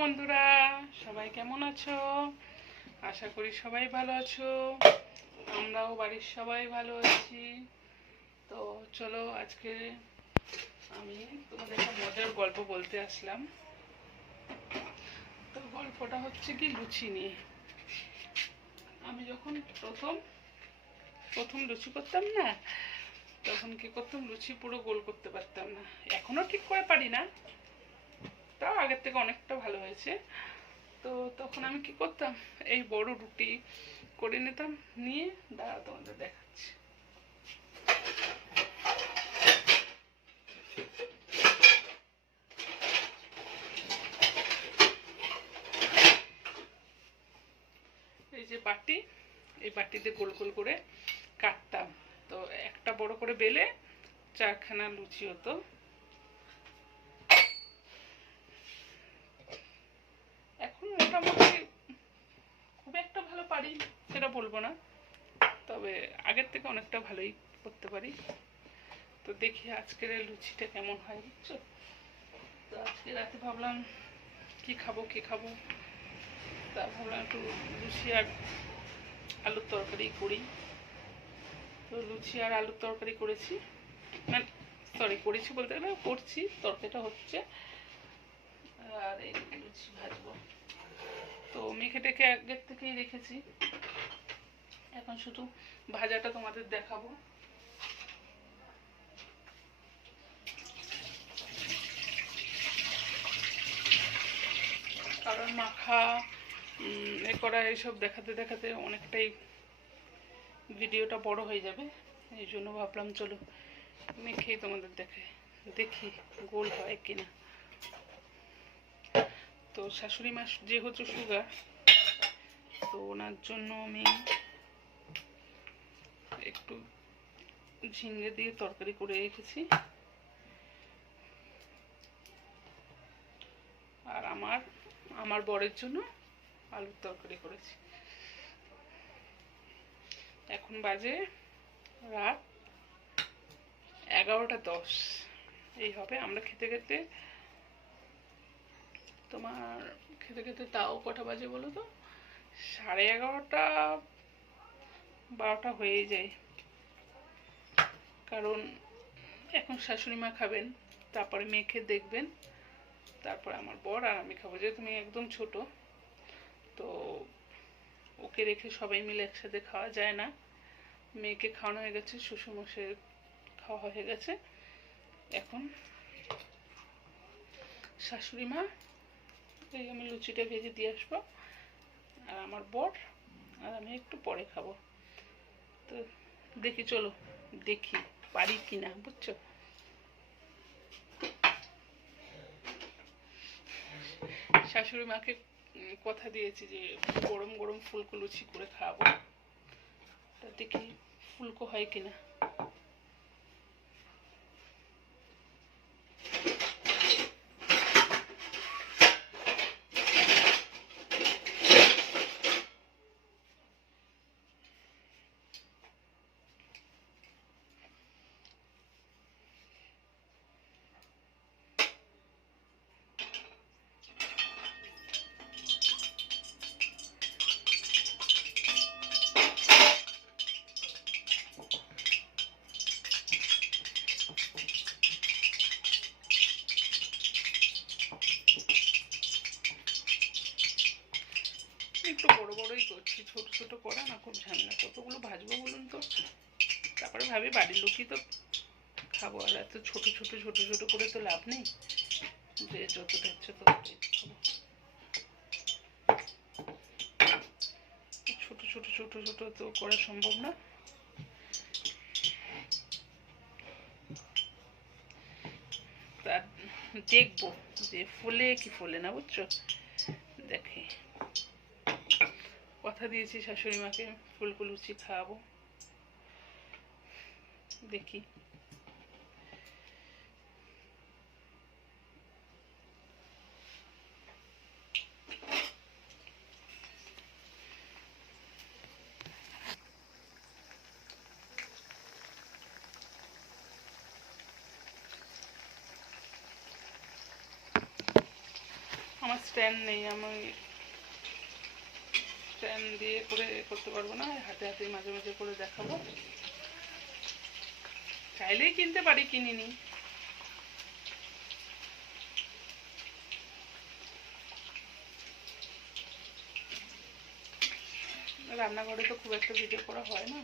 বন্ধুরা, সবাই কেমন আছো? আশা করি সবাই ভালো আছো। আমরাও বাড়ির সবাই ভালো আছি। তো চলো আজকে আমি তোমাদের একটা মজার গল্প বলতে আসলাম। তো গল্পটা হচ্ছে কি লুচি নিয়ে। আমি যখন প্রথম প্রথম লুচি করতাম না, তখন কি করতাম? লুচি পুরো গোল করতে পারতাম না। এখনও ঠিক করে পারি না। তাও আগের থেকে অনেকটা ভালো হয়েছে। তো তখন আমি কি করতাম? এই বড় রুটি করে নিতাম, নিয়ে দাঁড়া তোমাদের দেখাচ্ছি। এই যে বাটি, এই বাটিতে গোল গোল করে কাটতাম। তো একটা বড় করে বেলে চারখানা লুচি হতো এখন মোটামুটি খুব একটা ভালো পারি সেটা বলব না, তবে আগের থেকে অনেকটা ভালোই করতে পারি। তো দেখি আজকের লুচিটা কেমন হয়, বুঝছ? তো আজকে রাতে ভাবলাম কি খাব কি খাব? তা ভাবলাম একটু লুচি আর আলুর তরকারি করি। তো লুচি আর আলুর তরকারি করেছি। মানে সরি করেছি বলতে গেলে করছি, তরকারিটা হচ্ছে। আর এই লুচি ভাজবো। তো মেখে টেখে আগের থেকেই রেখেছি। এখন শুধু ভাজাটা তোমাদের দেখাবো। কারণ মাখা এ করা এইসব দেখাতে দেখাতে অনেকটাই ভিডিওটা বড় হয়ে যাবে। এই জন্য ভাবলাম, চলো মেখেই তোমাদের দেখে, দেখি গোল হয় কিনা। তো শাশুড়ি মা, যেহেতু সুগার, তো ওনার জন্য আমি একটু ঝিঙ্গে দিয়ে তরকারি করে রেখেছি। আর আমার আমার বরের জন্য আলুর তরকারি করেছি। এখন বাজে রাত এগারোটা দশ। এই হবে, আমরা খেতে খেতে তোমার, খেতে খেতে তাও কটা বাজে বলো তো? সাড়ে এগারোটা বারোটা হয়েই যায়। কারণ এখন শাশুড়ি মা খাবেন, তারপরে মেখে দেখবেন, তারপরে আমার বর আর আমি খাব। যেহেতু মেয়ে একদম ছোট, তো ওকে রেখে সবাই মিলে একসাথে খাওয়া যায় না। মেয়েকে খাওয়ানো হয়ে গেছে শ্বশুরমশাই খাওয়া হয়ে গেছে। এখন শাশুড়ি মা, এই আমি লুচিটা ভেজে দিয়ে আসব, আর আমার বর, আর আমি একটু পরে খাব। তো দেখি, চলো, দেখি, পারি কিনা, বুঝছ? শাশুড়ি মাকে কথা দিয়েছি যে গরম গরম ফুলকো লুচি করে খাওয়াবো। তা দেখি, ফুলকো হয় কিনা। ছোট করা না খুব ঝামেলা। কতগুলো ভাজবো বলুন তো? তারপরে ভাবি বাড়ির লোকই তো খাব, আর এত ছোট ছোট ছোট ছোট করে তো লাভ নেই। যে যতটা ইচ্ছে ততটাই খাব। ছোট ছোট ছোট ছোট তো করা সম্ভব না। দেখব, যে ফুলে কি ফুলে না, বুঝছ? দেখে। কথা দিয়েছি শাশুড়ি মাকে ফুলকো লুচি খাওয়াবো। দেখি। আমার স্ট্যান্ড নেই আমি স্ট্যান্ড দিয়ে করে করতে পারব না, হাতে হাতে মাঝে মাঝে করে দেখাবো। চাইলেই কিনতে পারি, কিনিনি। রান্নাঘরে তো খুব একটা ভিডিও করা হয় না।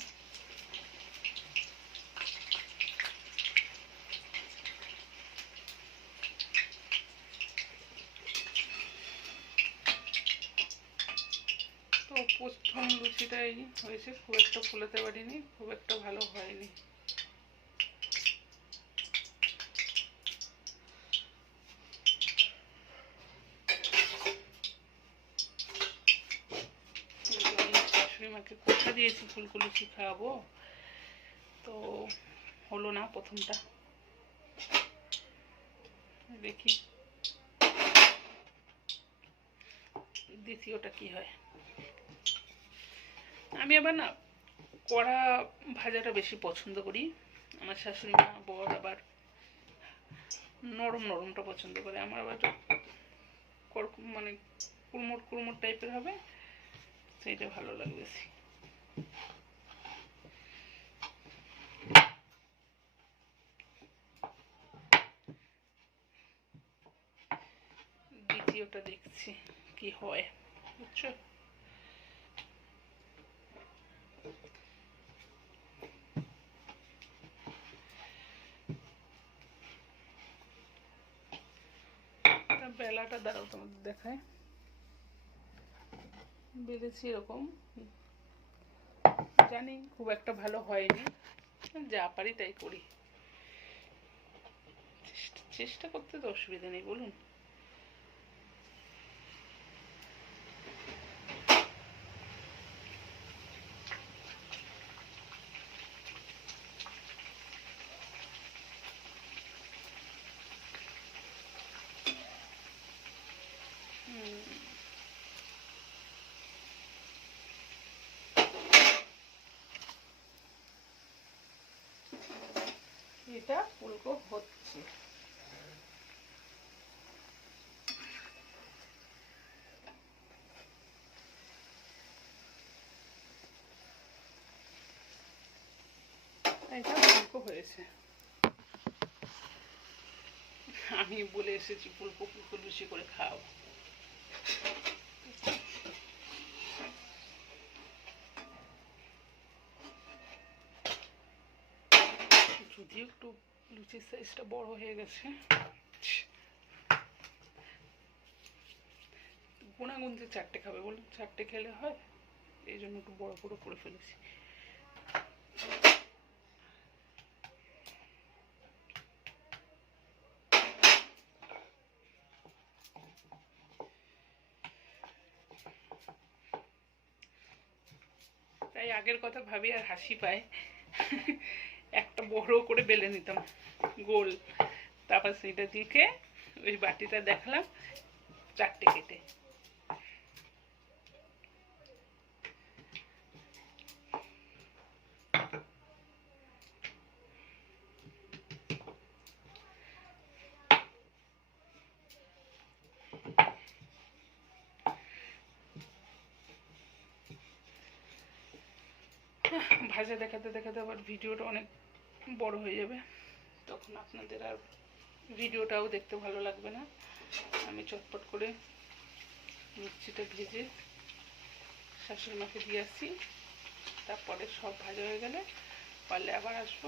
প্রথম লুচিটাই হয়েছে, খুব একটা ফুলাতে পারিনি, খুব একটা ভালো হয়নি। মাকে কথা দিয়েছি, ফুলকো লুচি খাওয়াবো, তো হলো না প্রথমটা। দেখি। দ্বিতীয়টা কি হয়। আমি আবার না কড়া ভাজাটা বেশি পছন্দ করি। আমার শাশুড়ি মা, বর আবার নরম নরমটা পছন্দ করে। আমার আবার মানে কুড়মুট কুড়মুট টাইপের হবে, সেইটা ভালো লাগে বেশি দ্বিতীয়টা দেখছি কি হয়, বুঝছ? তা বেলাটা দাঁড়াও তোমাদের দেখায় বেড়েছি এরকম। জানি খুব একটা ভালো হয়নি, যা পারি তাই করি। চেষ্টা করতে তো অসুবিধা নেই, বলুন। এটা ফুলকো হচ্ছে। হয়েছে। আমি বলে এসেছি ফুলকো ফুলকো লুচি করে খাও। একটু লুচির সাইজটা বড় হয়ে গেছে। চারটে খাবে বলুন, চারটে খেলে হয়, এই জন্য একটু বড় বড় করে ফেলেছি। তাই আগের কথা ভাবি আর হাসি পায়। একটা বড় করে বেলে নিতাম, গোল। তারপর সেটা দিকে ওই বাটিটা দেখালাম, চারটে কেটে। ভাজা দেখাতে দেখাতে আবার ভিডিওটা অনেক বড় হয়ে যাবে, তখন আপনাদের আর ভিডিওটাও দেখতে ভালো লাগবে না। আমি চটপট করে মিষ্টিটা ভেজে শাশুড়ি মাকে দিয়ে আসি, তারপরে সব ভাজা হয়ে গেলে পারলে আবার আসব।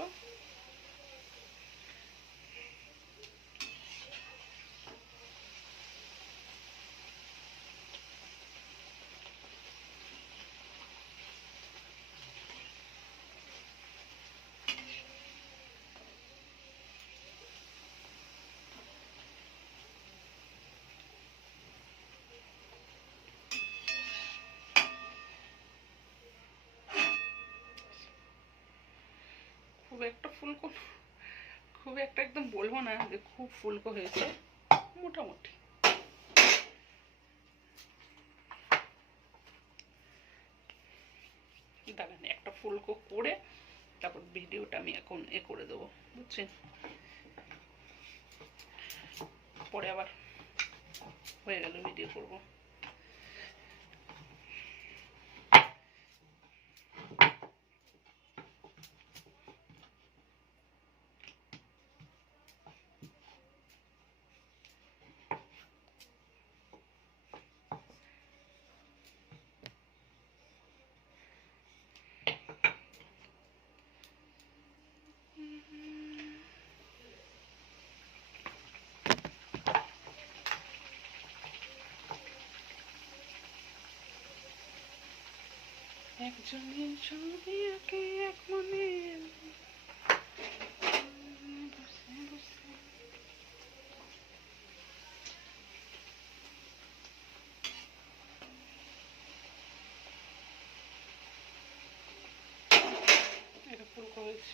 একটা ফুলকো খুব একটা একদম বলব না যে খুব ফুলকো হয়েছে, মোটামুটি। দাঁড়ান, একটা ফুলকো করে তারপর ভিডিওটা আমি এখন এ করে দেবো, বুঝছেন? পরে আবার হয়ে গেল ভিডিও করব। একজনের ছবি আঁকে এক মনে এটা পুরো হয়েছে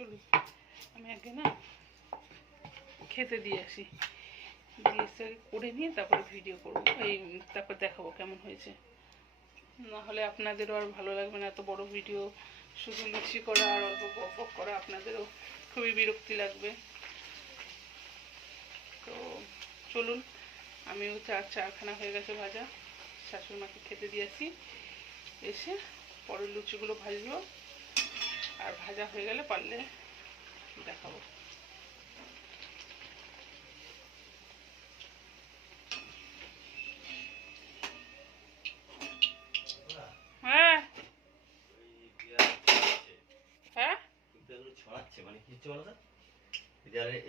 চলুন আমি আগে না খেতে দিয়ে আসি দিয়ে করে নিয়ে তারপরে ভিডিও করব। এই, তারপর দেখাবো কেমন হয়েছে। না হলে আপনাদেরও আর ভালো লাগবে না, এত বড় ভিডিও শুধু লুচি করা আর অল্প বক করা আপনাদেরও খুবই বিরক্তি লাগবে। তো চলুন, আমিও চা, চাখানা হয়ে গেছে ভাজা। শাশুড়ি মাকে খেতে দিয়ে আসি এসে পরের লুচিগুলো ভাজবো। আর ভাজা হয়ে গেলে পারলে দেখাবো। ছড়াচ্ছে মানে কি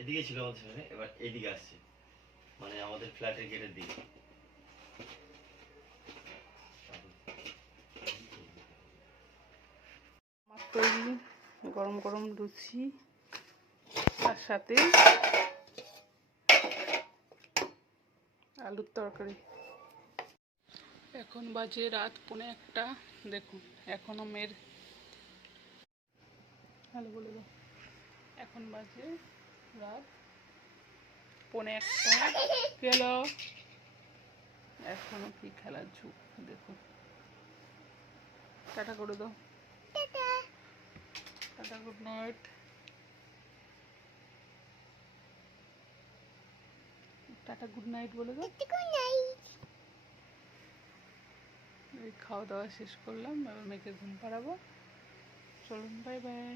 এদিকে ছিল আমাদের সামনে, এবার এদিকে আসছে। মানে আমাদের ফ্ল্যাটের গেটের দিকে। তৈরি, গরম গরম লুচি, তার সাথে আলুর তরকারি। এখন বাজে রাত পনে একটা, দেখুন, এখনও মেয়ের হ্যালো বলে দাও। এখন বাজে রাত পনে একটা গেল এখনও কি খেলার ঝুঁক, দেখুন। টাটা করে দাও। Tata good night. Tata good night বলে দাও। এই খাওয়া দাওয়া শেষ করলাম এবার মেয়েকে ঘুম পাড়াবো। চলুন বাই বাই